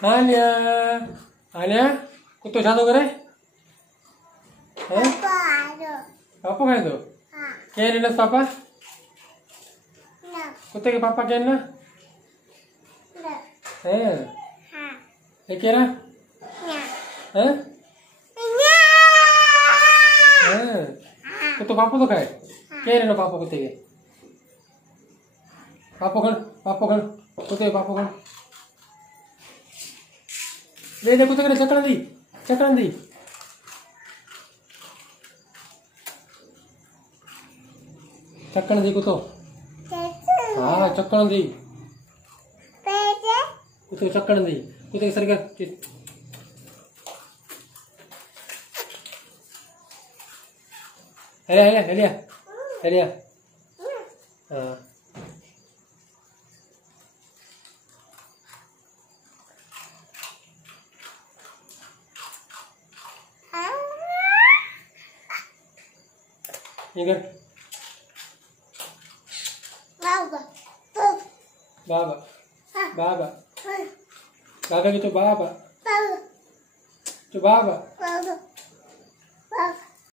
Alia, Alia, कुत्तो जादू करे? पापा खाए तो? क्या है ना पापा? कुत्ते के पापा क्या है ना? हैं? ये क्या ना? हैं? हैं? कुत्तो पापा तो खाए? क्या है ना पापा कुत्ते के? पापा कौन? कुत्ते के पापा कौन? ले कुत्ते के चक्कर दी कुत्तो हाँ चक्कर दी कुत्ते को चक्कर दी कुत्ते के सर का हेलिया हाँ इधर बाबा की तो बाबा